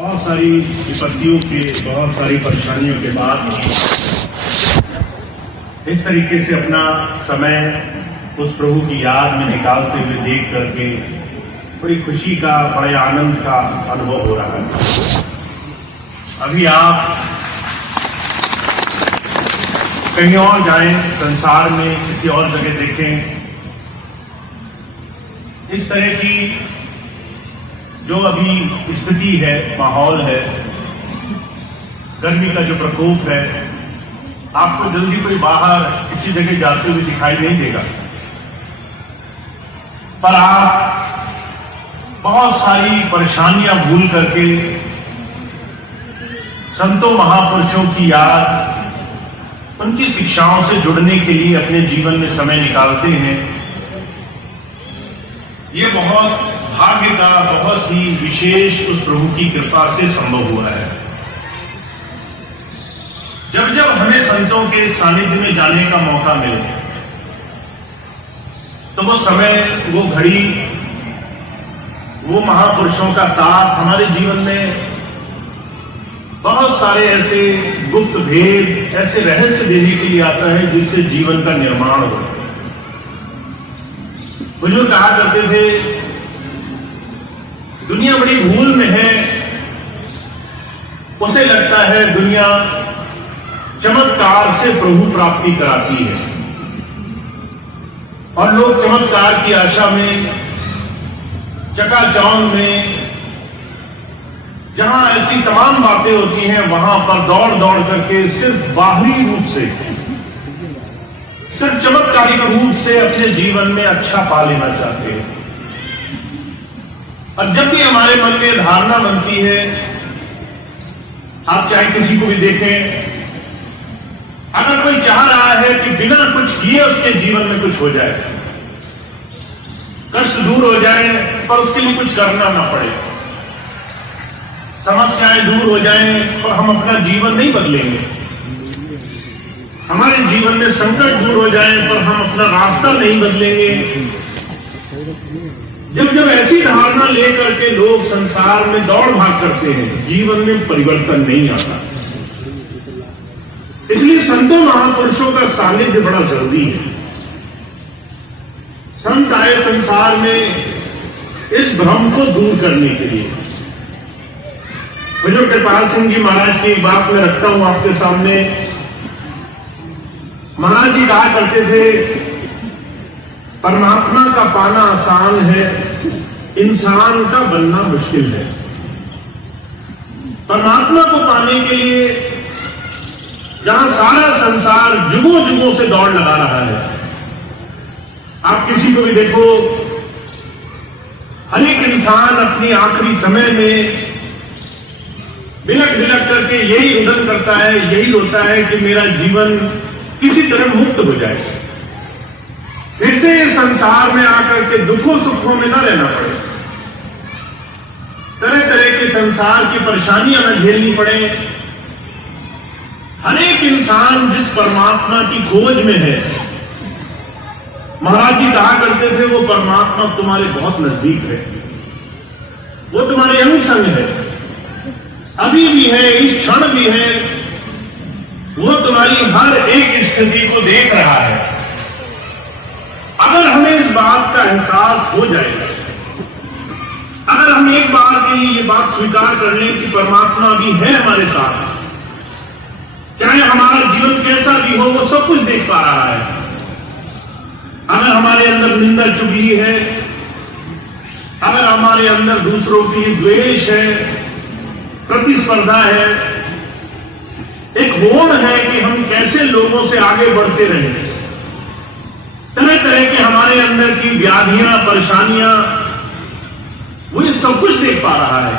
बहुत सारी विपत्तियों के, बहुत सारी परेशानियों के बाद इस तरीके से अपना समय उस प्रभु की याद में निकालते हुए देख करके बड़ी खुशी का, बड़े आनंद का अनुभव हो रहा है। अभी आप कहीं और जाएं, संसार में किसी और जगह देखें, इस तरह की जो अभी स्थिति है, माहौल है, गर्मी का जो प्रकोप है, आपको जल्दी कोई बाहर किसी जगह जाते हुए दिखाई नहीं देगा। पर आप बहुत सारी परेशानियां भूल करके संतों महापुरुषों की याद, उनकी शिक्षाओं से जुड़ने के लिए अपने जीवन में समय निकालते हैं। ये बहुत भाग्य का, बहुत ही विशेष उस प्रभु की कृपा से संभव हुआ है। जब जब हमें संतों के सानिध्य में जाने का मौका मिले, तो वो समय, वो घड़ी, वो महापुरुषों का साथ हमारे जीवन में बहुत सारे ऐसे गुप्त भेद, ऐसे रहस्य देने के लिए आता है जिससे जीवन का निर्माण हो। बुजुर्ग कहा करते थे, दुनिया बड़ी भूल में है, उसे लगता है दुनिया चमत्कार से प्रभु प्राप्ति कराती है, और लोग चमत्कार की आशा में, चकाचौंध में, जहां ऐसी तमाम बातें होती हैं वहां पर दौड़ दौड़ करके सिर्फ बाहरी रूप से, सिर्फ चमत्कारिक रूप से अपने जीवन में अच्छा पा लेना चाहते हैं। और जब भी हमारे मन में धारणा बनती है, आप चाहे किसी को भी देखें, अगर कोई चाह रहा है कि बिना कुछ किए उसके जीवन में कुछ हो जाए, कष्ट दूर हो जाए, पर उसके लिए कुछ करना ना पड़े, समस्याएं दूर हो जाएं, पर हम अपना जीवन नहीं बदलेंगे, हमारे जीवन में संकट दूर हो जाए पर हम अपना रास्ता नहीं बदलेंगे। जब जब ऐसी धारणा लेकर के लोग संसार में दौड़ भाग करते हैं, जीवन में परिवर्तन नहीं आता। इसलिए संतों महापुरुषों का सानिध्य बड़ा जरूरी है। संत आए संसार में इस भ्रम को दूर करने के लिए। बुजुर्ग कृपाल सिंह जी महाराज की एक बात मैं रखता हूं आपके सामने। महाराज जी कहा करते थे, परमात्मा का पाना आसान है, इंसान का बनना मुश्किल है। परमात्मा को पाने के लिए जहां सारा संसार जुगों जुगों से दौड़ लगा रहा है, आप किसी को भी देखो, हर एक इंसान अपनी आखिरी समय में बिलक बिलक करके यही रुदन करता है, यही होता है कि मेरा जीवन किसी तरह मुक्त हो जाए, फिर से संसार में आकर के दुखों सुखों में न रहना पड़े, तरह तरह के संसार की परेशानियां न झेलनी पड़े। हर एक इंसान जिस परमात्मा की खोज में है, महाराज जी कहा करते थे, वो परमात्मा तुम्हारे बहुत नजदीक है, वो तुम्हारे अनुसंग है, अभी भी है, इस क्षण भी है, वो तुम्हारी हर एक स्थिति को देख रहा है। अगर हमें इस बात का एहसास हो जाएगा, अगर हम एक बार के लिए ये बात स्वीकार कर लें कि परमात्मा भी है हमारे साथ, चाहे हमारा जीवन कैसा भी हो, वो सब कुछ देख पा रहा है। अगर हमारे अंदर निंदा चुगली है, अगर हमारे अंदर दूसरों की द्वेष है, प्रतिस्पर्धा है, एक होड़ है कि हम कैसे लोगों से आगे बढ़ते रहें, तरह तरह के हमारे अंदर की व्याधियां, परेशानियां, वो ये सब कुछ देख पा रहा है।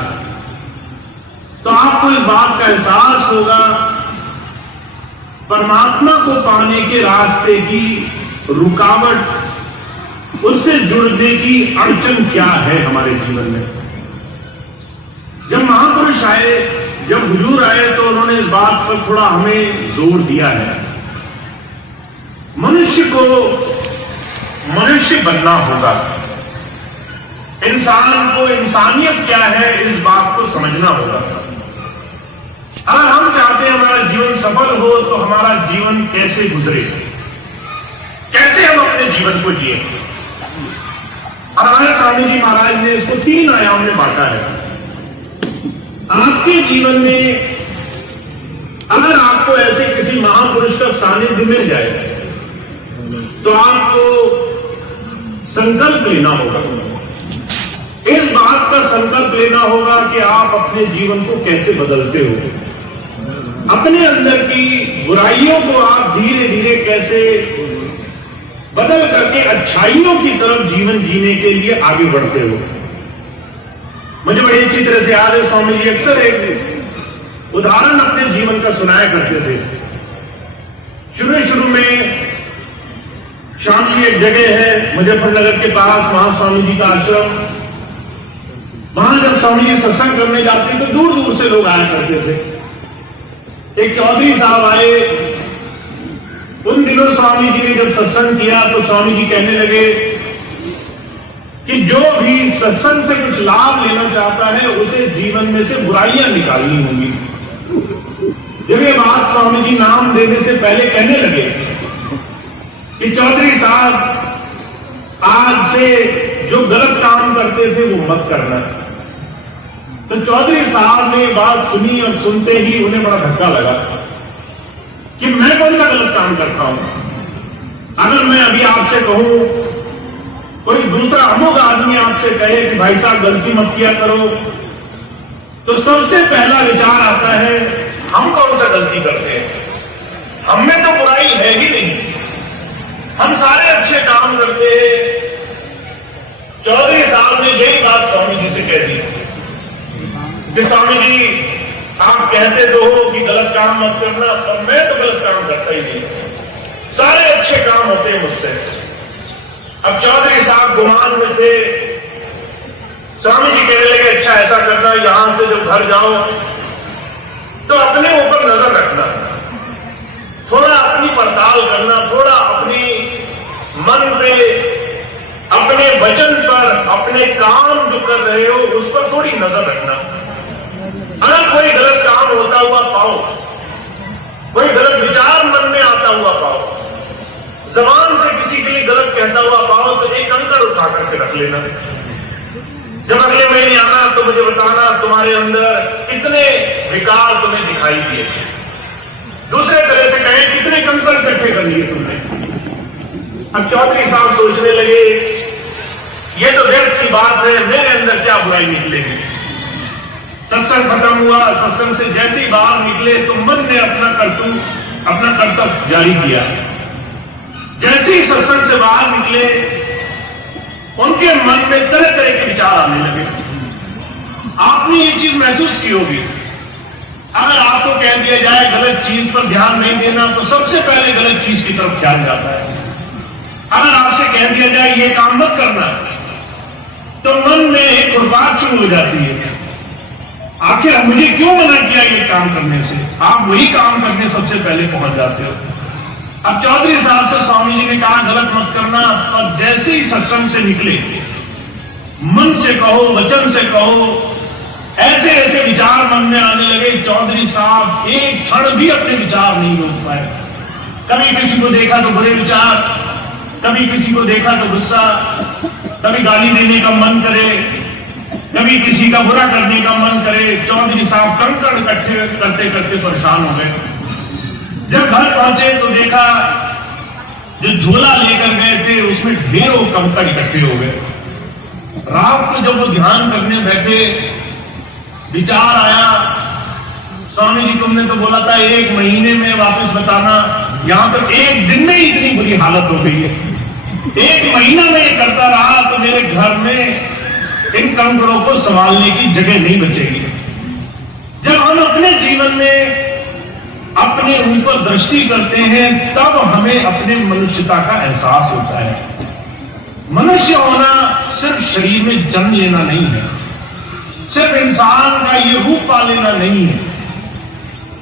तो आपको इस बात का एहसास होगा, परमात्मा को पाने के रास्ते की रुकावट, उससे जुड़ने की अड़चन क्या है हमारे जीवन में। जब महापुरुष आए, जब हुजूर आए, तो उन्होंने इस बात पर थोड़ा हमें जोर दिया है। मनुष्य को मनुष्य बनना होगा, इंसान को इंसानियत क्या है इस बात को समझना होगा। अगर हम चाहते हैं हमारा जीवन सफल हो तो हमारा जीवन कैसे गुजरे, कैसे हम अपने जीवन को जिए। और हमारे स्वामी जी महाराज ने इसको 3 आयाम में बांटा है। आपके जीवन में अगर आपको ऐसे किसी महापुरुष का सानिध्य मिल जाए तो आपको संकल्प लेना होगा। इस बात का संकल्प लेना होगा कि आप अपने जीवन को कैसे बदलते हो, अपने अंदर की बुराइयों को आप धीरे धीरे कैसे बदल करके अच्छाइयों की तरफ जीवन जीने के लिए आगे बढ़ते हो। मुझे बड़ी अच्छी तरह से याद है, स्वामी जी अक्सर एक उदाहरण अपने जीवन का सुनाया करते थे। शुरू में शाम की एक जगह है मुजफ्फरनगर के पास, वहां स्वामी जी का आश्रम। वहां जब स्वामी जी सत्संग करने जाते तो दूर दूर से लोग आया करते थे। एक चौधरी साहब आए। उन दिनों स्वामी जी ने जब सत्संग किया तो स्वामी जी कहने लगे कि जो भी सत्संग से कुछ लाभ लेना चाहता है उसे जीवन में से बुराइयां निकालनी होंगी। जब ये बात स्वामी जी नाम देने से पहले कहने लगे कि चौधरी साहब आज से जो गलत काम करते थे वो मत करना। तो चौधरी साहब ने बात सुनी और सुनते ही उन्हें बड़ा धक्का लगा कि मैं कौन सा गलत काम करता हूं। अगर मैं अभी आपसे कहूं, कोई दूसरा अमुक आदमी आपसे कहे कि भाई साहब गलती मत किया करो, तो सबसे पहला विचार आता है हम कौन सा गलती करते हैं, हम में तो बुराई है ही नहीं, हम सारे अच्छे काम करते हैं। चौधरी साहब ने यही बात स्वामी जी से कह दी कि स्वामी जी आप कहते तो हो कि गलत काम मत करना, पर मैं तो गलत काम करता ही नहीं, सारे अच्छे काम होते हैं मुझसे। अब चौधरी साहब गुमान में थे। स्वामी जी कहने लगे अच्छा ऐसा करना, यहां से जब घर जाओ तो अपने ऊपर नजर रखना, थोड़ा अपनी पड़ताल करना, थोड़ा अपनी मन पे, अपने वचन पर, अपने काम जो कर रहे हो उस पर थोड़ी नजर रखना। अगर कोई गलत काम होता हुआ पाओ, कोई गलत विचार मन में आता हुआ पाओ, जबान से किसी के लिए गलत कहता हुआ पाओ तो एक कंकड़ उठा करके रख लेना। जब अगले महीने आना तो मुझे बताना तुम्हारे अंदर कितने विकार तुम्हें दिखाई दिए। दूसरे तरह से कहें कितने कंकड़ इकट्ठे कर लिए तुमने। अब चौधरी साहब सोचने लगे ये तो व्यर्थ की बात है, मेरे अंदर क्या बुराई निकलेगी। सत्संग खत्म हुआ। सत्संग से जैसे ही बाहर निकले तो मन ने अपना कर्तव्य जारी किया। जैसे ही सत्संग से बाहर निकले उनके मन में तरह तरह के विचार आने लगे। आपने ये चीज महसूस की होगी, अगर आपको कह दिया जाए गलत चीज पर ध्यान नहीं देना तो सबसे पहले गलत चीज की तरफ ख्याल जाता है। अगर आपसे कह दिया जाए ये काम मत करना तो मन में एक खुरपात शुरू हो जाती है, आखिर मुझे क्यों मना किया ये काम करने से। आप वही काम करने सबसे पहले पहुंच जाते हो। अब चौधरी साहब से स्वामी जी ने कहा गलत मत करना, और जैसे ही सत्संग से निकले मन से कहो, वचन से कहो, ऐसे ऐसे विचार मन में आने लगे। चौधरी साहब एक क्षण भी अपने विचार नहीं रोक पाए। कभी किसी को देखा तो बुरे विचार, कभी किसी को देखा तो गुस्सा, कभी गाली देने का मन करे, कभी किसी का बुरा करने का मन करे। चौधरी साहब कंकड़ इकट्ठे करते करते परेशान हो गए। जब घर पहुंचे तो देखा जो झोला लेकर गए थे उसमें ढेरों कंकड़ इकट्ठे हो गए। रात को जब वो ध्यान करने बैठे विचार आया, स्वामी जी तुमने तो बोला था 1 महीने में वापस बताना, यहां तो 1 दिन में इतनी बुरी हालत हो गई है। 1 महीना में ये करता रहा तो मेरे घर में इन कंकड़ों को संभालने की जगह नहीं बचेगी। जब हम अपने जीवन में अपने ऊपर दृष्टि करते हैं तब हमें अपने मनुष्यता का एहसास होता है। मनुष्य होना सिर्फ शरीर में जन्म लेना नहीं है, सिर्फ इंसान का ये रूप पा लेना नहीं है।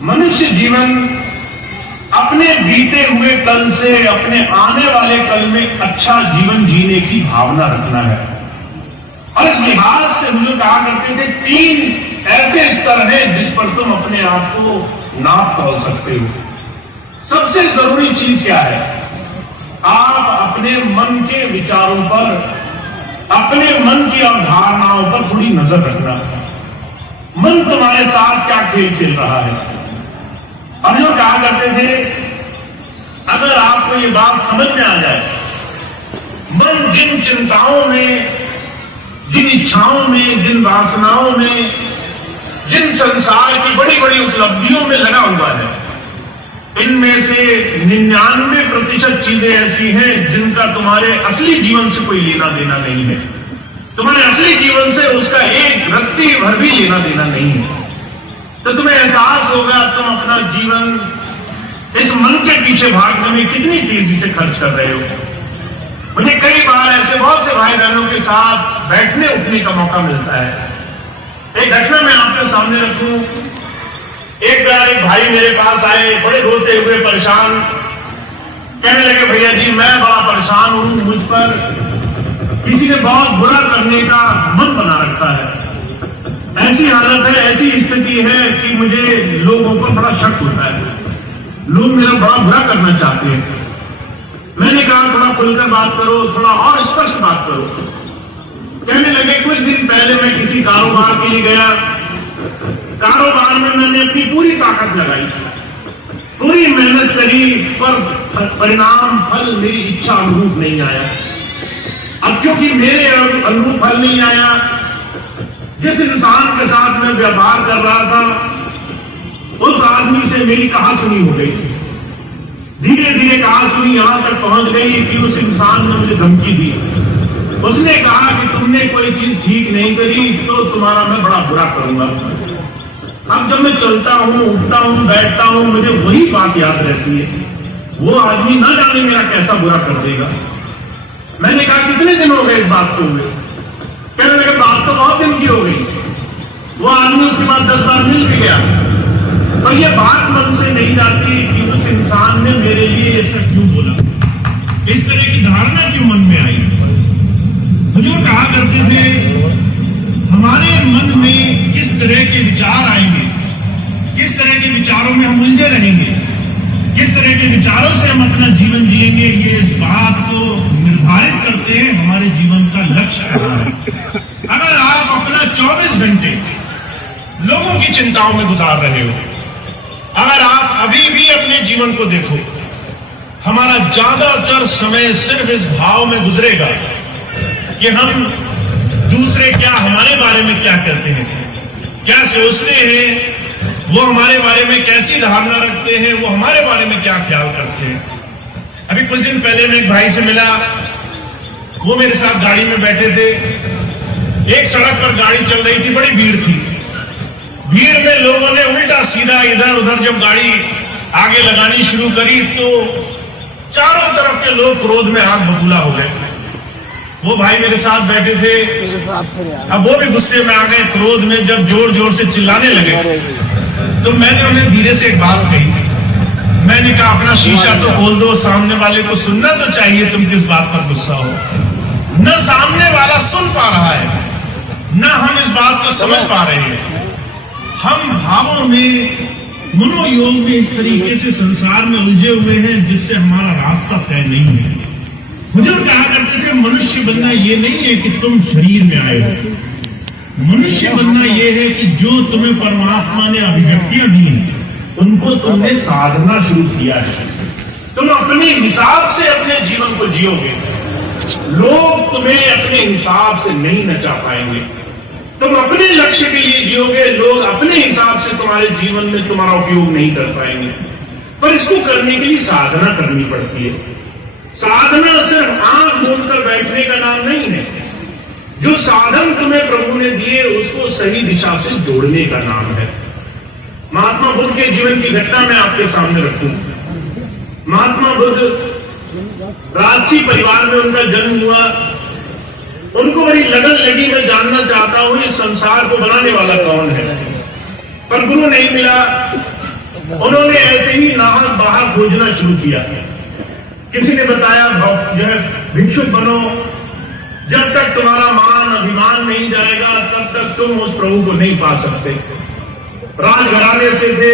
मनुष्य जीवन अपने बीते हुए कल से अपने आने वाले कल में अच्छा जीवन जीने की भावना रखना है। और इस लिहाज से मुझे कहा करते थे 3 ऐसे स्तर हैं जिस पर तुम अपने आप को नाप तोल सकते हो। सबसे जरूरी चीज क्या है? आप अपने मन के विचारों पर, अपने मन की अवधारणाओं पर थोड़ी नजर रखना। मन तुम्हारे साथ क्या खेल खेल रहा है? हम जो कहा करते थे, अगर आपको ये बात समझ में आ जाए, मन जिन चिंताओं में, जिन इच्छाओं में, जिन वासनाओं में, जिन संसार की बड़ी बड़ी उपलब्धियों में लगा हुआ है, इनमें से 99% चीजें ऐसी हैं जिनका तुम्हारे असली जीवन से कोई लेना देना नहीं है। तुम्हारे असली जीवन से उसका एक रत्ती भर भी लेना देना नहीं है। तो तुम्हें एहसास होगा तुम अपना जीवन इस मन के पीछे भागने में कितनी तेजी से खर्च कर रहे हो। मुझे कई बार ऐसे बहुत से भाई बहनों के साथ बैठने उठने का मौका मिलता है। एक घटना मैं आपके सामने रखूं। एक बार एक भाई मेरे पास आए, बड़े रोते हुए, परेशान, कहने लगे, भैया जी मैं बड़ा परेशान हूं, मुझ पर किसी ने बहुत बुरा करने का मन बना रखा है। ऐसी हालत है, ऐसी स्थिति है कि मुझे लोगों पर बड़ा शक होता है, लोग मेरा बड़ा बुरा करना चाहते हैं। मैंने कहा थोड़ा खुलकर बात करो, थोड़ा और स्पष्ट बात करो। कहने लगे, कुछ दिन पहले मैं किसी कारोबार के लिए गया, कारोबार में मैंने अपनी पूरी ताकत लगाई, पूरी मेहनत करी, पर परिणाम, फल मेरी इच्छा अनुरूप नहीं आया। अब क्योंकि मेरे अनुरूप फल नहीं आया, जिस इंसान के साथ मैं व्यापार कर रहा था उस आदमी से मेरी कहासुनी हो गई। धीरे धीरे कहासुनी यहां तक पहुंच गई कि उस इंसान ने मुझे धमकी दी। उसने कहा कि तुमने कोई चीज ठीक नहीं करी तो तुम्हारा मैं बड़ा बुरा करूंगा। अब जब मैं चलता हूं, उठता हूं, बैठता हूं, मुझे वही बात याद रहती है, वो आदमी ना जाने मेरा कैसा बुरा कर देगा। मैंने कहा कितने दिन हो गए इस बात को हुए? कहने लगे बात तो बहुत दिन की हो गई। वो आदमी उसके बाद 10 बार मिल भी गया, पर यह बात मन से नहीं जाती कि उस इंसान ने मेरे लिए ऐसा क्यों बोला, इस तरह की धारणा क्यों मन में आई। मुझे कहा करते थे, हमारे मन में किस तरह के विचार आएंगे, किस तरह के विचारों में हम उलझे रहेंगे, किस तरह के विचारों से हम अपना जीवन जिएंगे, ये इस बात को निर्धारित करते हैं हमारे जीवन का लक्ष्य क्या है। अगर आप अपना 24 घंटे लोगों की चिंताओं में गुजार रहे हो, अगर आप अभी भी अपने जीवन को देखो, हमारा ज्यादातर समय सिर्फ इस भाव में गुजरेगा कि हम दूसरे क्या हमारे बारे में क्या कहते हैं, क्या सोचते हैं, वो हमारे बारे में कैसी धारणा रखते हैं, वो हमारे बारे में क्या ख्याल करते हैं। अभी कुछ दिन पहले मैं एक भाई से मिला, वो मेरे साथ गाड़ी में बैठे थे। एक सड़क पर गाड़ी चल रही थी, बड़ी भीड़ थी। भीड़ में लोगों ने उल्टा सीधा इधर उधर जब गाड़ी आगे लगानी शुरू करी तो चारों तरफ के लोग क्रोध में आग बबूला हो गए। वो भाई मेरे साथ बैठे थे, अब वो भी गुस्से में आ गए, क्रोध में जब जोर जोर से चिल्लाने लगे तो मैंने उन्हें धीरे से एक बात कही। मैंने कहा अपना शीशा तो खोल दो, सामने वाले को सुनना तो चाहिए तुम किस बात पर गुस्सा हो। न सामने वाला सुन पा रहा है, न हम इस बात को समझ पा रहे हैं। हम भावों में, मनोयोग में इस तरीके से संसार में उलझे हुए हैं जिससे हमारा रास्ता तय नहीं है। मुझे कहा करते थे, मनुष्य बनना ये नहीं है कि तुम शरीर में आए हो, मनुष्य बनना यह है कि जो तुम्हें परमात्मा ने अभिव्यक्तियां दी उनको तुमने साधना शुरू किया है। तुम अपने हिसाब से अपने जीवन को जियोगे, लोग तुम्हें अपने हिसाब से नहीं नचा पाएंगे। तुम अपने लक्ष्य के लिए जियोगे, लोग अपने हिसाब से तुम्हारे जीवन में तुम्हारा उपयोग नहीं कर पाएंगे। पर इसको करने के लिए साधना करनी पड़ती है। साधना सिर्फ आंख मूंदकर बैठने का नाम नहीं है। जो साधन तुम्हें प्रभु ने दिए उसको सही दिशा से जोड़ने का नाम है। महात्मा बुद्ध के जीवन की घटना मैं आपके सामने रखूं। महात्मा बुद्ध राजसी परिवार में उनका जन्म हुआ। उनको बड़ी लगन लगी, मैं जानना चाहता हूं इस संसार को बनाने वाला कौन है, पर गुरु नहीं मिला। उन्होंने ऐसे ही नाहक बाहर खोजना शुरू किया। किसी ने बताया जो है भिक्षुक बनो, जब तक तुम्हारा मान अभिमान नहीं जाएगा तब तक तुम उस प्रभु को नहीं पा सकते। राजघराने से थे,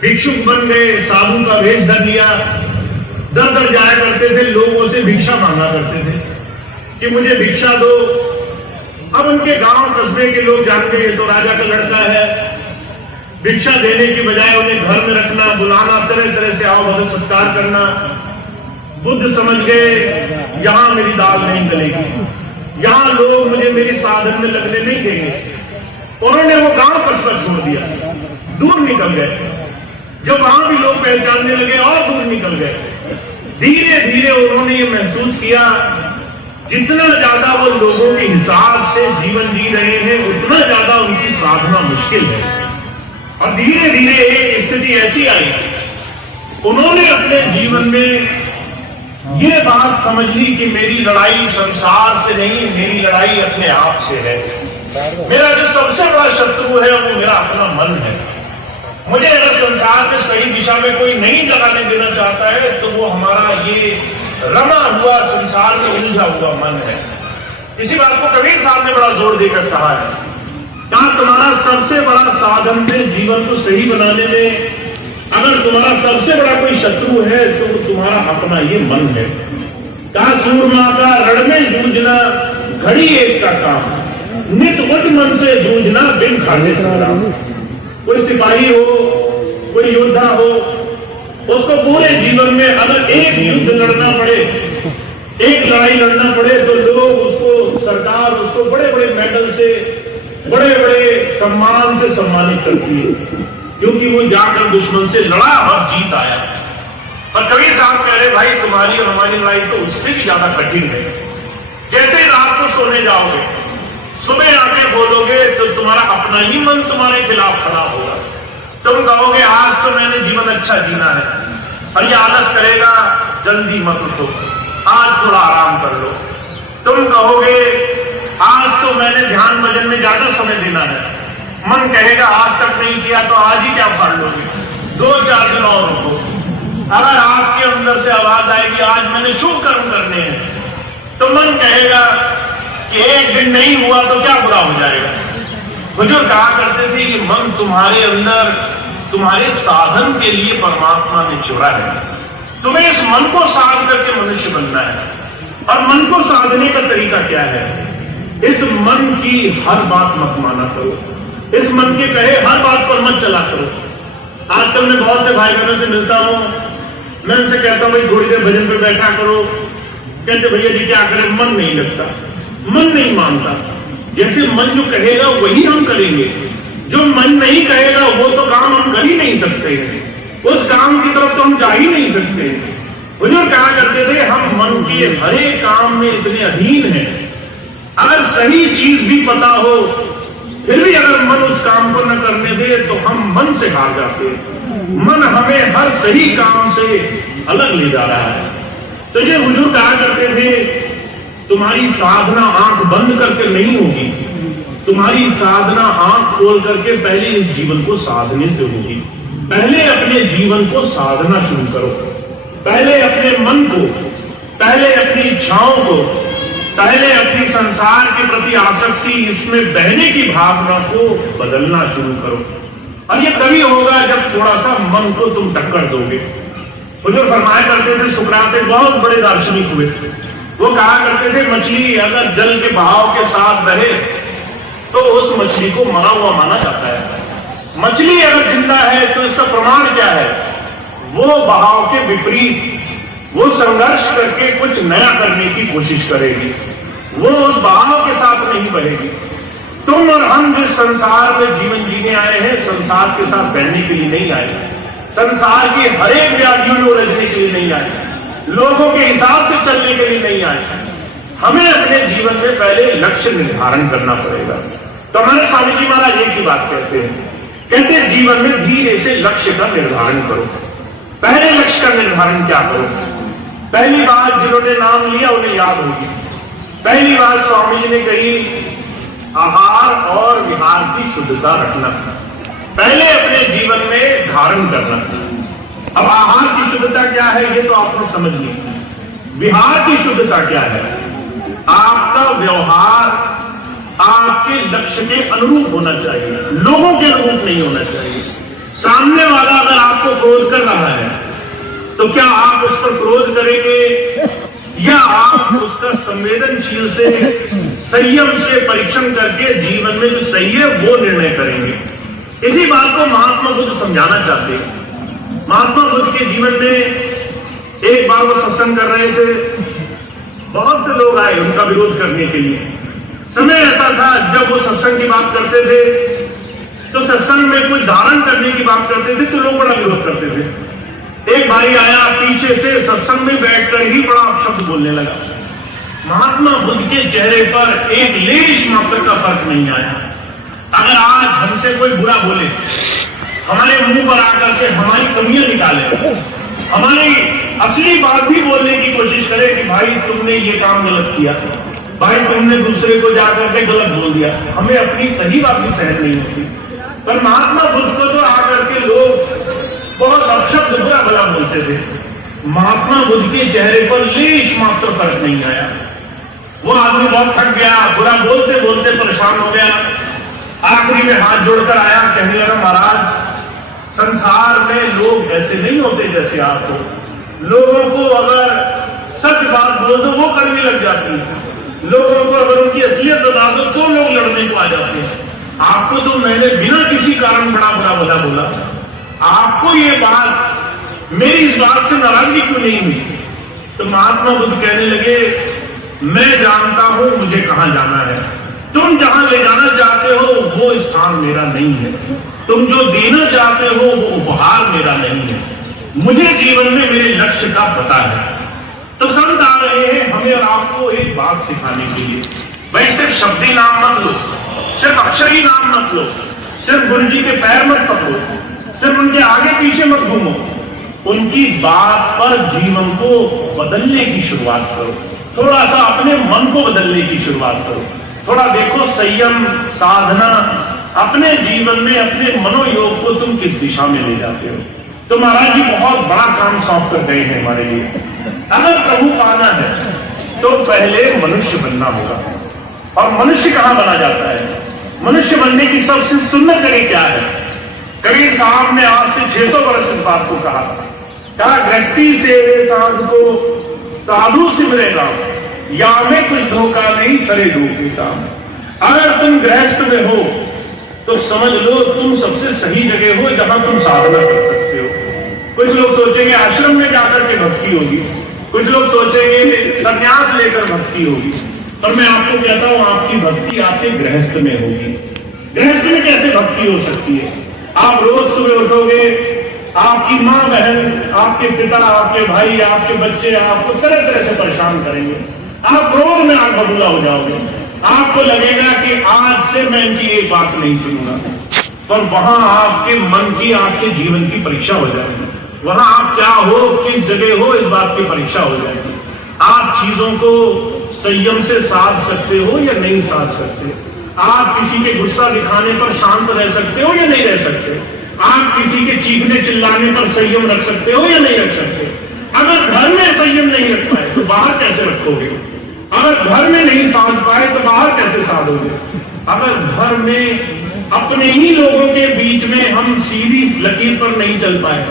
भिक्षुक बन गए, साधु का वेश धर लिया, दर दर जाया करते थे, लोगों से भिक्षा मांगा करते थे कि मुझे भिक्षा दो। अब उनके गांव कस्बे के लोग जानते हैं तो राजा का लड़का है, भिक्षा देने की बजाय उन्हें घर में रखना, बुलाना, तरह तरह से आओ भगत सत्कार करना। बुद्ध समझ गए यहां मेरी दाल नहीं गलेगी, यहां लोग मुझे मेरी साधन में लगने नहीं देंगे। उन्होंने वो गांव कस्बा छोड़ दिया, दूर निकल गए। जब वहां भी लोग पहचानने लगे और दूर निकल गए। धीरे धीरे उन्होंने ये महसूस किया जितना ज्यादा वो लोगों के हिसाब से जीवन जी रहे हैं उतना ज्यादा उनकी साधना मुश्किल है। और धीरे धीरे एक स्थिति ऐसी आई, उन्होंने अपने जीवन में ये बात समझ ली कि मेरी लड़ाई संसार से नहीं, मेरी लड़ाई अपने आप से है। मेरा जो सबसे बड़ा शत्रु है वो मेरा अपना मन है। मुझे अगर संसार में सही दिशा में कोई नहीं लगाने देना चाहता है तो वो हमारा ये रमा हुआ संसार में उलझा हुआ मन है। इसी बात को कबीर साहब ने बड़ा जोर देकर कहा है, क्या तुम्हारा सबसे बड़ा साधन में जीवन को सही बनाने में अगर तुम्हारा सबसे बड़ा कोई शत्रु है तो तुम्हारा अपना ये मन है। कहा सूरमा का रण में जूझना घड़ी एक का काम, नित उठ मन से जूझना बिन खाने का। कोई सिपाही हो, कोई योद्धा हो, उसको पूरे जीवन में अगर एक युद्ध लड़ना पड़े, एक लड़ाई लड़ना पड़े तो लोग उसको, सरकार उसको बड़े बड़े मेडल से, बड़े बड़े सम्मान से सम्मानित करती है क्योंकि वो जाकर दुश्मन से लड़ा और जीत आया। और कबीर साहब कह रहे भाई तुम्हारी और हमारी लड़ाई तो उससे भी ज्यादा कठिन है। जैसे ही रात को सोने जाओगे, सुबह आके बोलोगे तो तुम्हारा अपना ही मन तुम्हारे खिलाफ खड़ा होगा। तुम कहोगे आज तो मैंने जीवन अच्छा जीना है, और ये आलस करेगा जल्दी मत उठो, आज थोड़ा आराम कर लो। तुम कहोगे आज तो मैंने ध्यान भजन में ज्यादा समय देना है, मन कहेगा आज तक नहीं किया तो आज ही क्या फाड़ लोगे, 2-4 दिन और रुको। अगर आपके अंदर से आवाज आएगी आज मैंने शुभ कर्म करने हैं, तो मन कहेगा कि एक दिन नहीं हुआ तो क्या बुरा हो जाएगा। बुजुर्ग कहा करते थे कि मन तुम्हारे अंदर तुम्हारे साधन के लिए परमात्मा ने छोड़ा है। तुम्हें इस मन को साध करके मनुष्य बनना है। और मन को साधने का तरीका क्या है? इस मन की हर बात मत माना करो, इस मन के कहे हर बात पर मत चला करो। आजकल मैं बहुत से भाई बहनों से मिलता हूं, मैं उनसे कहता हूं भाई थोड़ी देर भजन पे बैठा करो, कहते भैया जी क्या करें, मन नहीं लगता, मन नहीं मानता। जैसे मन जो कहेगा वही हम करेंगे, जो मन नहीं कहेगा वो तो काम हम कर ही नहीं सकते, उस काम की तरफ तो हम जा ही नहीं सकते। बुजुर्ग कहा करते थे हम मन के हर एक काम में इतने अधीन हैं, अगर सही चीज भी पता हो फिर भी अगर मन उस काम को न करने दे तो हम मन से हार जाते हैं। मन हमें हर सही काम से अलग ले जा रहा है। तो ये बुजुर्ग कहा करते थे तुम्हारी साधना आंख बंद करके नहीं होगी, तुम्हारी साधना आंख खोल करके पहले इस जीवन को साधने से होगी। पहले अपने जीवन को साधना शुरू करो, पहले अपने मन को, पहले अपनी इच्छाओं को, पहले अपनी संसार के प्रति आसक्ति, इसमें बहने की भावना को बदलना शुरू करो। और ये तभी होगा जब थोड़ा सा मन को तुम टक्कर दोगे। बुजुर्ग फरमाया करते थे, सुकरात एक बहुत बड़े दार्शनिक हुए, वो कहा करते थे मछली अगर जल के बहाव के साथ रहे तो उस मछली को मरा हुआ माना जाता है। मछली अगर जिंदा है तो इसका प्रमाण क्या है? वो बहाव के विपरीत, वो संघर्ष करके कुछ नया करने की कोशिश करेगी, वो उस बहाव के साथ नहीं बहेगी। तुम और हम जिस संसार में जीवन जीने आए हैं, संसार के साथ बहने के लिए नहीं आए, संसार की हर एक व्याधियों में उलझने के लिए नहीं आए, लोगों के हिसाब से चलने के लिए नहीं आए। हमें अपने जीवन में पहले लक्ष्य निर्धारण करना पड़ेगा। तो हमारे स्वामी जी महाराज एक ही बात कहते हैं, कहते हैं जीवन में धीरे से लक्ष्य का निर्धारण करो। पहले लक्ष्य का निर्धारण क्या करो? पहली बात जिन्होंने नाम लिया उन्हें याद होगी। पहली बात स्वामी जी ने कही आहार और विहार की शुद्धता रखना, पहले अपने जीवन में धारण करना। अब आहार की शुद्धता क्या है ये तो आपने समझ ली। विहार की शुद्धता क्या है? आपका व्यवहार आपके लक्ष्य के अनुरूप होना चाहिए, लोगों के अनुरूप नहीं होना चाहिए। सामने वाला अगर आपको क्रोध कर रहा है तो क्या आप उस पर क्रोध करेंगे या आप उसका संवेदनशील से, संयम से परीक्षण करके जीवन में जो सही है वो निर्णय करेंगे। इसी बात को महात्मा बुद्ध समझाना चाहते हैं। महात्मा बुद्ध के जीवन में एक बार वो सत्संग कर रहे थे, बहुत से लोग आए उनका विरोध करने के लिए। समय ऐसा था जब वो सत्संग की बात करते थे तो सत्संग में कोई धारण करने की बात करते थे तो लोग बड़ा विरोध करते थे। एक भाई आया पीछे से, सत्संग में बैठकर ही बड़ा अपशब्द बोलने लगा। महात्मा बुद्ध के चेहरे पर एक लेश मात्र का फर्क नहीं आया। अगर आज हमसे कोई बुरा बोले, हमारे मुंह पर आकर के हमारी कमियां निकाले, हमारी असली बात भी बोलने की कोशिश करे कि भाई तुमने ये काम गलत किया, भाई तुमने दूसरे को जाकर के गलत बोल दिया, हमें अपनी सही बात भी सहन नहीं होती। पर महात्मा बुद्ध को तो आकर के लोग बहुत अपशब्द बुरा भला बोलते थे। महात्मा बुद्ध के चेहरे पर लेश मात्र फर्क नहीं आया। वो आदमी बहुत थक गया, बुरा बोलते बोलते परेशान हो गया। आखिरी में हाथ जोड़कर आया, कहने लगा महाराज संसार में लोग ऐसे नहीं होते जैसे आप हो। लोगों को अगर सच बात बोल दो वो कड़वी लग जाती है, लोगों को अगर उनकी असलियत बता दो तो लोग लड़ने को आ जाते हैं। आपको तो मैंने बिना किसी कारण बड़ा बुरा भला बोला, आपको ये बात, मेरी इस बात से नाराजगी क्यों नहीं हुई? तो महात्मा बुद्ध कहने लगे मैं जानता हूं मुझे कहां जाना है, तुम जहां ले जाना चाहते हो वो स्थान मेरा नहीं है, तुम जो देना चाहते हो वो उपहार मेरा नहीं है, मुझे जीवन में मेरे लक्ष्य का पता है। तो संत आ रहे हैं हमें और आपको एक बात सिखाने के लिए, भाई सिर्फ शब्दी नाम मत लो, सिर्फ अक्षरी नाम मत लो, सिर्फ गुरु जी के पैर मत पकड़ो, सिर्फ उनके आगे पीछे मत घूमो, उनकी बात पर जीवन को बदलने की शुरुआत करो। थोड़ा सा अपने मन को बदलने की शुरुआत करो। थोड़ा देखो संयम, साधना, अपने जीवन में अपने मनोयोग को तुम किस दिशा में ले जाते हो। तो महाराज जी बहुत बड़ा काम सौंप कर गए हैं हमारे लिए। अगर प्रभु पाना है तो पहले मनुष्य बनना होगा। और मनुष्य कहां बना जाता है? मनुष्य बनने की सबसे सुंदर जगह क्या है? कबीर साहब ने आज से 600 वर्ष इस बात को कहा, गृहस्थी से साधु को साधु सिमरेगा, या में कुछ धोखा नहीं सरे धोखे काम। अगर तुम गृहस्थ में हो तो समझ लो तुम सबसे सही जगह हो जहां तुम साधना कर सकते हो। कुछ लोग सोचेंगे आश्रम में जाकर के भक्ति होगी, कुछ लोग सोचेंगे संन्यास लेकर भक्ति होगी, पर मैं आपको कहता हूं आपकी भक्ति आपके गृहस्थ में होगी। गृहस्थ में कैसे भक्ति हो सकती है? आप रोज सुबह उठोगे, आपकी माँ बहन, आपके पिता, आपके भाई, आपके बच्चे आपको तरह तरह से परेशान करेंगे, आप रोज में आंख बबूला हो जाओगे, आपको लगेगा कि आज से मैं इनकी एक बात नहीं सुनूंगा। पर वहां आपके मन की, आपके जीवन की परीक्षा हो जाएगी। वहां आप क्या हो, किस जगह हो, इस बात की परीक्षा हो जाएगी। आप चीजों को संयम से साध सकते हो या नहीं साध सकते। आप किसी के गुस्सा दिखाने पर शांत रह सकते हो या नहीं रह सकते। आप किसी के चीखने चिल्लाने पर संयम रख सकते हो या नहीं रख सकते। अगर घर में संयम नहीं रख पाए तो बाहर कैसे रखोगे? अगर घर में नहीं साध पाए तो बाहर कैसे साधोगे? अगर घर में अपने ही लोगों के बीच में हम सीधी लकीर पर नहीं चल पाए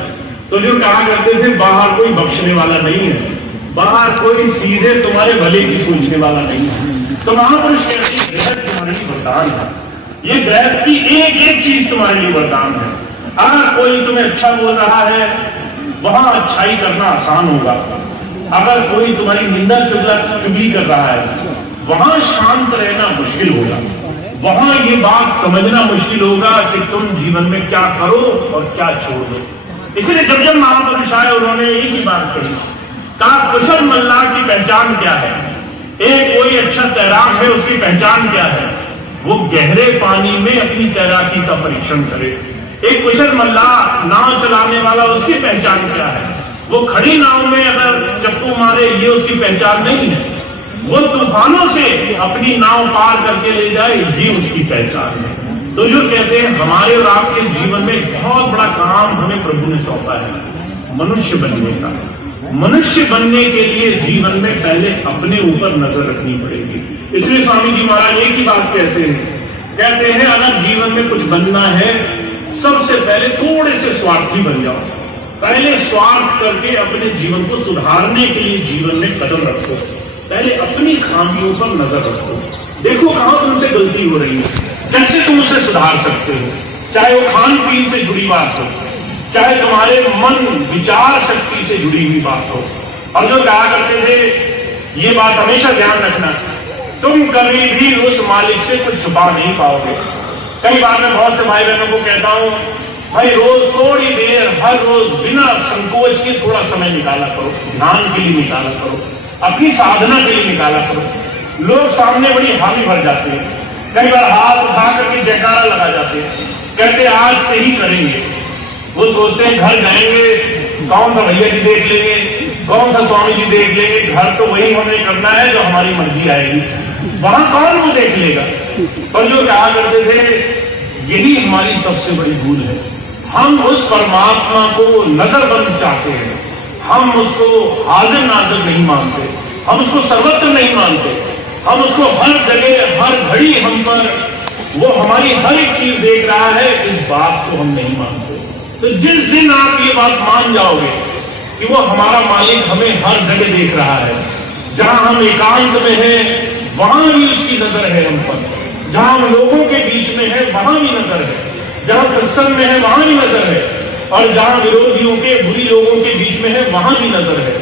तो जो कहा करते थे बाहर कोई बख्शने वाला नहीं है, बाहर कोई सीधे तुम्हारे भले की सोचने वाला नहीं है। तो महापुरुष कहते हैं गृहस्थ तुम्हारे लिए वरदान है, ये गृहस्थ की एक एक चीज तुम्हारे लिए वरदान है। अगर कोई तुम्हें अच्छा बोल रहा है वहां अच्छाई करना आसान होगा, अगर कोई तुम्हारी निंदा चुगली कर रहा है वहां शांत रहना मुश्किल होगा, वहां ये बात समझना मुश्किल होगा कि तुम जीवन में क्या करो और क्या छोड़ दो। इसलिए जब जब महापुरुष आए उन्होंने एक ही बात कही, कहा कुशल मल्लाह की पहचान क्या है? एक कोई अच्छा तैराक है, उसकी पहचान क्या है? वो गहरे पानी में अपनी तैराकी का परीक्षण करे। एक कुशल मल्लाह नाव चलाने वाला, उसकी पहचान क्या है? वो खड़ी नाव में अगर चप्पू मारे ये उसकी पहचान नहीं है। वो तूफानों से अपनी नाव पार करके ले जाए ये उसकी पहचान है। तो जो कहते हैं हमारे और आपके जीवन में बहुत बड़ा काम हमें प्रभु ने सौंपा है, मनुष्य बनने का। मनुष्य बनने के लिए जीवन में पहले अपने ऊपर नजर रखनी पड़ेगी। इसलिए स्वामी जी महाराज एक ही बात कहते हैं अगर जीवन में कुछ बनना है सबसे पहले थोड़े से स्वार्थी बन जाओ। पहले स्वार्थ करके अपने जीवन को सुधारने के लिए जीवन में कदम रखो। पहले अपनी खामियों पर नजर रखो, देखो कहां तुमसे गलती हो रही है, कैसे तुम उसे सुधार सकते हो। चाहे वो खान पीन से जुड़ी बात हो, चाहे तुम्हारे मन विचार शक्ति से जुड़ी हुई बात हो। और जो कहा करते थे ये बात हमेशा ध्यान रखना, तुम कभी भी उस मालिक से कुछ छुपा नहीं पाओगे। कई बार मैं बहुत से भाई बहनों को कहता हूं, भाई रोज थोड़ी देर हर रोज बिना संकोच के थोड़ा समय निकाला करो, ध्यान के लिए निकाला करो, अपनी साधना के लिए निकाला करो। लोग सामने बड़ी हामी भर जाते हैं, कई बार हाथ उठा करके जयकारा लगा जाते हैं, कहते आज से ही करेंगे। वो सोचते हैं घर जाएंगे कौन सा भैया जी देख लेंगे, कौन सा स्वामी जी देख लेंगे, घर तो वही हमें करना है जो हमारी मर्जी आएगी, वहां कौन वो देख लेगा। पर जो कहा करते थे यही हमारी सबसे बड़ी भूल है। हम उस परमात्मा को नजरबंद चाहते हैं, हम उसको हाजिर नाजिर नहीं मानते, हम उसको सर्वत्र नहीं मानते, हम उसको हर जगह हर घड़ी हम पर वो हमारी हर एक चीज देख रहा है, इस बात को हम नहीं मानते। तो जिस दिन आप ये बात मान जाओगे कि वो हमारा मालिक हमें हर जगह देख रहा है, जहां हम एकांत में हैं वहां भी उसकी नजर है हम पर, जहां हम लोगों के बीच में है वहां भी नजर है, जहां सत्संग में है वहां भी नजर है, और जहां विरोधियों के बुरी लोगों के बीच में है वहां भी नजर है।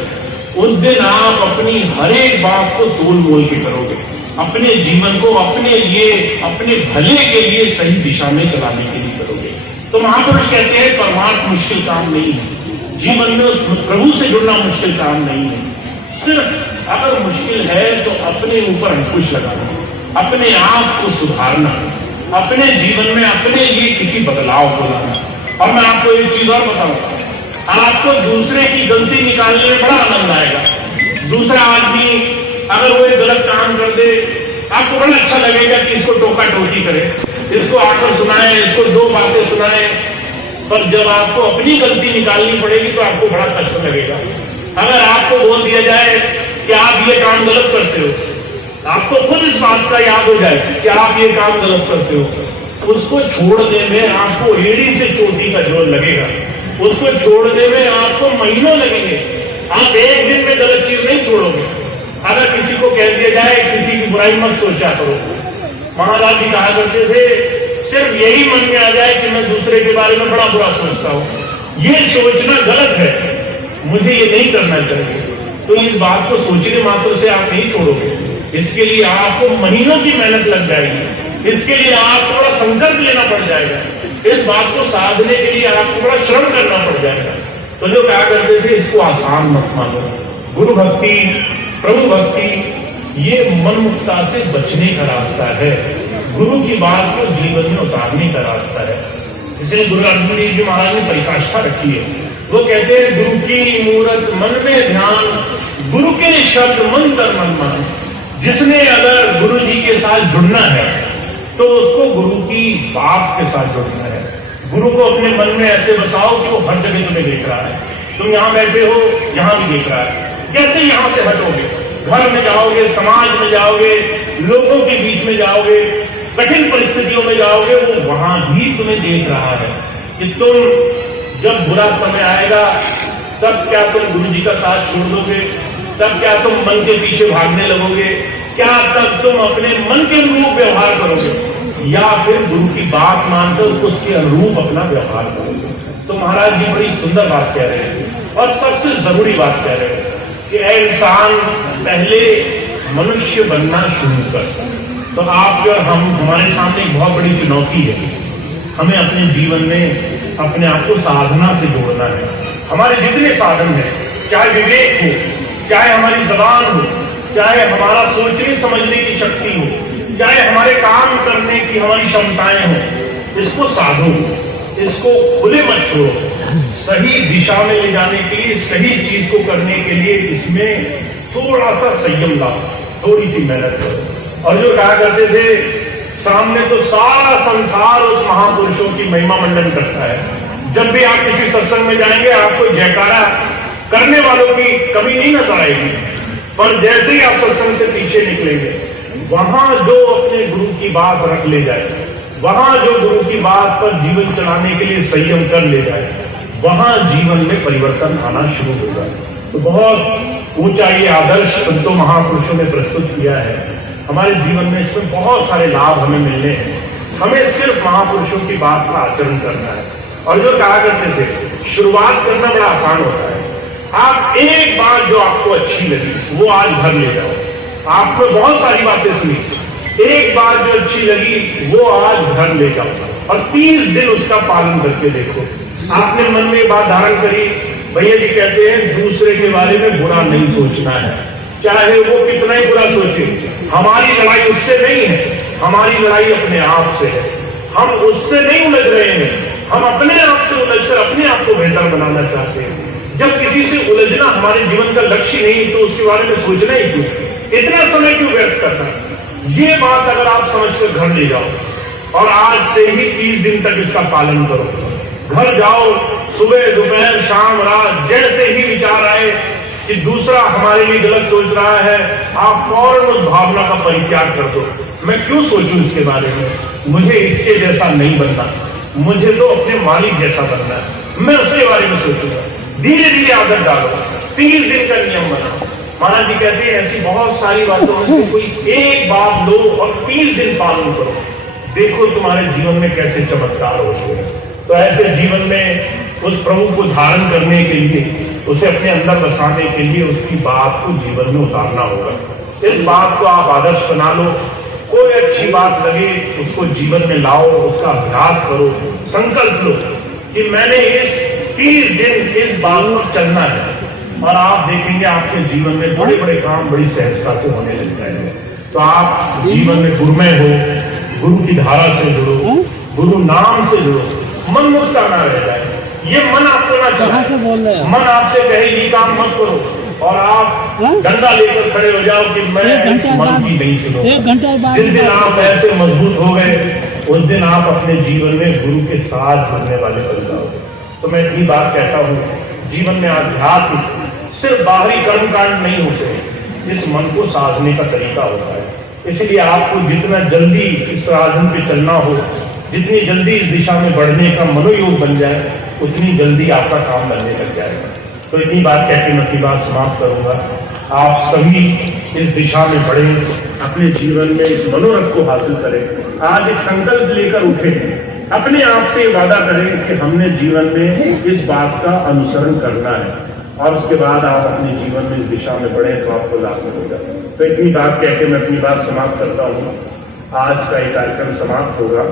उस दिन आप अपनी हर एक बात को तोल मोल के करोगे, अपने जीवन को अपने लिए अपने भले के लिए सही दिशा में चलाने के लिए करोगे। तो महापुरुष कहते हैं परमार्थ मुश्किल काम नहीं है, जीवन में उस प्रभु से जुड़ना मुश्किल काम नहीं है। सिर्फ अगर मुश्किल है तो अपने ऊपर अंकुश लगाना, अपने आप को सुधारना, अपने जीवन में अपने लिए किसी बदलाव को लाना। और मैं आपको एक चीज और बताऊंगा, आपको दूसरे की गलती निकालने में बड़ा आनंद आएगा। दूसरा आदमी अगर वो एक गलत काम कर दे, आपको बड़ा अच्छा लगेगा कि इसको टोका टोकी करे, इसको आकर सुनाए, इसको दो बातें सुनाए। पर जब आपको अपनी गलती निकालनी पड़ेगी तो आपको बड़ा कष्ट लगेगा। अगर आपको बोल दिया जाए कि आप ये काम गलत करते हो, आपको खुद इस बात का याद हो जाए कि आप ये काम गलत करते हो, उसको छोड़ने में आपको एड़ी से चोटी का जोर लगेगा, उसको छोड़ने में आपको महीनों लगेंगे। आप एक दिन में गलत चीज नहीं छोड़ोगे। अगर किसी को कह दिया जाए किसी की बुराई मत सोचा करो, महाराज जी कहा करते थे सिर्फ यही मन में आ जाए कि मैं दूसरे के बारे में बड़ा बुरा सोचता हूं, ये सोचना गलत है, मुझे ये नहीं करना चाहिए। तो इस बात को सोचने मात्र से आप नहीं छोड़ोगे, इसके लिए आपको महीनों की मेहनत लग जाएगी, इसके लिए आपको बड़ा संकल्प लेना पड़ जाएगा, इस बात को साधने के लिए आपको बड़ा श्रम करना पड़ जाएगा। तो जो क्या करते थे इसको आसान मत मानो। गुरु भक्ति, प्रभु भक्ति ये मनमुक्ता से बचने का रास्ता है, गुरु की बात को जीवन में उतारने का रास्ता है। इसलिए गुरु अर्जुन देव जी महाराज ने परिभाषा रखी है, वो कहते हैं गुरु की मूरत मन में ध्यान, गुरु के शब्द मन कर मन मान। जिसने अगर गुरु जी के साथ जुड़ना है तो उसको गुरु की बात के साथ जुड़ना है। गुरु को अपने मन में ऐसे बसाओ कि वो हर जगह तुम्हें देख रहा है, तुम यहां बैठे हो यहां भी देख रहा है। कैसे यहां से हटोगे, घर में जाओगे, समाज में जाओगे, लोगों के बीच में जाओगे, कठिन परिस्थितियों में जाओगे, वो वहां भी तुम्हें देख रहा है कि तुम जब बुरा समय आएगा तब क्या तुम गुरु जी का साथ छोड़ दोगे, तब क्या तुम मन के पीछे भागने लगोगे, क्या तब तुम अपने मन के अनुरूप व्यवहार करोगे, या फिर गुरु की बात मानकर उसके अनुरूप अपना व्यवहार करोगे। तो महाराज जी बड़ी सुंदर बात कह रहे हैं और सबसे जरूरी बात कह रहे हैं कि इंसान पहले मनुष्य बनना शुरू कर। तो आप और हम, हमारे सामने एक बहुत बड़ी चुनौती है, हमें अपने जीवन में अपने आप को साधना से जोड़ना है। हमारे जितने साधन हैं, चाहे विवेक हो, चाहे हमारी जबान हो, चाहे हमारा सोचने समझने की शक्ति हो, चाहे हमारे काम करने की हमारी क्षमताएं हो, इसको साधो, इसको खुले मत छोड़ो। सही दिशा में ले जाने के लिए, सही चीज को करने के लिए इसमें थोड़ा सा संयम लाओ, थोड़ी सी मेहनत करो। और जो कहा करते थे सामने तो सारा संसार उस महापुरुषों की महिमा मंडन करता है। जब भी आप किसी सत्संग में जाएंगे आपको जयकारा करने वालों की कमी नहीं नजर आएगी, पर जैसे ही आप सत्संग से पीछे निकलेंगे, वहां जो अपने गुरु की बात रख ले जाए, वहां जो गुरु की बात पर जीवन चलाने के लिए संयम कर ले जाए, वहां जीवन में परिवर्तन आना शुरू होगा। तो बहुत ऊंचा ये आदर्श संतों महापुरुषों ने प्रस्तुत किया है। हमारे जीवन में इसमें बहुत सारे लाभ हमें मिलने हैं। हमें सिर्फ महापुरुषों की बात का आचरण करना है। और जो कहा करते थे, शुरुआत करना बड़ा आसान होता है। आप एक बात जो आपको अच्छी लगी वो आज घर ले जाओ। आपने बहुत सारी बातें सुनी, एक बात जो अच्छी लगी वो आज घर ले जाओ और 30 दिन उसका पालन करके देखो। आपने मन में बात धारण करी, भैया जी कहते हैं दूसरे के बारे में बुरा नहीं सोचना है, चाहे वो कितना ही बुरा सोचे। हमारी लड़ाई उससे नहीं है, हमारी लड़ाई अपने आप से है। हम उससे नहीं उलझ रहे हैं, हम अपने आप से उलझकर अपने आप को बेहतर बनाना चाहते हैं। जब किसी से उलझना हमारे जीवन का लक्ष्य नहीं तो उसके बारे में सोचना ही क्यों, इतना समय क्यों व्यर्थ करना। ये बात अगर आप समझकर घर ले जाओ और आज से ही 30 दिन तक इसका पालन करो। घर जाओ, सुबह दोपहर शाम रात जैसे ही विचार आए कि दूसरा हमारे लिए गलत सोच रहा है, आप फौरन उस भावना का परित्याग कर दो। मैं क्यों सोचूं इसके बारे में, मुझे इसके जैसा नहीं बनना, मुझे तो अपने मालिक जैसा बनना है, मैं उसके बारे में सोचूंगा। धीरे धीरे आदत डालो, 30 दिन का नियम बनाओ। महाराज जी कहते हैं ऐसी बहुत सारी बातों में से कोई एक बात लो और 30 दिन पालन करो, देखो तुम्हारे जीवन में कैसे चमत्कार होते हैं। तो ऐसे जीवन में उस प्रभु को धारण करने के लिए, उसे अपने अंदर बसाने के लिए उसकी बात को जीवन में उतारना होगा। इस बात को आप आदर्श बना लो। कोई अच्छी बात लगे उसको जीवन में लाओ, उसका अभ्यास करो, संकल्प लो कि मैंने इस 30 दिन इस बात पर चलना है और आप देखेंगे आपके जीवन में बड़े बड़े काम बड़ी सहजता से होने लग जाएंगे। तो आप जीवन में गुरुमय हो, गुरु की धारा से जुड़ो, गुरु नाम से जुड़ो, मन मुक्त ना रह जाए। ये मन आपको ना चाहे, मन आपसे कहे ये काम मत करो और आप डंडा लेकर खड़े हो जाओ कि मैं मन की नहीं सुनूंगा। जिस दिन आप ऐसे मजबूत हो गए उस दिन आप अपने जीवन में गुरु के साथ जुड़ने वाले बन जाओगे। तो मैं इतनी बात कहता हूँ, जीवन में आध्यात्म सिर्फ बाहरी कर्मकांड नहीं होते, इस मन को साधने का तरीका होता है। इसलिए आपको जितना जल्दी इस साधन पे चलना हो, जितनी जल्दी इस दिशा में बढ़ने का मनोयोग बन जाए, उतनी जल्दी आपका काम बनने लग जाएगा। तो इतनी बात कहकर मैं अपनी बात समाप्त करूंगा। आप सभी इस दिशा में बढ़े, अपने जीवन में इस मनोरथ को हासिल करें। आज एक संकल्प लेकर उठे, अपने आप से वादा करें कि हमने जीवन में इस बात का अनुसरण करना है और उसके बाद आप अपने जीवन में इस दिशा में बढ़े तो आपको लाभ मिलेगा। तो इतनी बात कहकर मैं अपनी बात समाप्त करता हूँ। आज का ये कार्यक्रम समाप्त होगा।